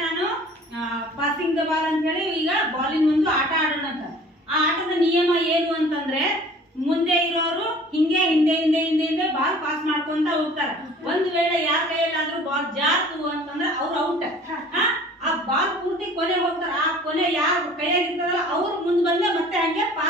ನಾನು passing the ball ಅಂತ ಹೇಳಿ ಈಗ ಬಾಲಿನ ಒಂದು ಆಟ ಆಡೋಣ ಅಂತ. ಆ ಆಟದ ನಿಯಮ ಏನು ಅಂತಂದ್ರೆ ಮುಂದೆ ಇರೋರು ಹಿಂಗೆ, ಹಿಂದೆ ಹಿಂದೆ ಹಿಂದೆ ಹಿಂದೆ ಬಾಲ್ ಪಾಸ್ ಮಾಡ್ಕೊಂತ ಹೋಗ್ತಾರೆ. ಒಂದು ವೇಳೆ ಯಾರ ಕೈಯಲ್ಲಾದ್ರೂ ಬಾಲ್ ಜಾರ್ತು ಅಂತಂದ್ರೆ ಅವ್ರು ಔಟ್ ಆ ಬಾಲ್ ಪೂರ್ತಿ ಕೊನೆ ಹೋಗ್ತಾರ. ಆ ಕೊನೆ ಯಾರು ಕೈಯಾಗಿರ್ತಾರಲ್ಲ ಅವ್ರು ಮುಂದೆ ಬಂದ್ರೆ ಮತ್ತೆ ಹಂಗೆ ಪಾಸ್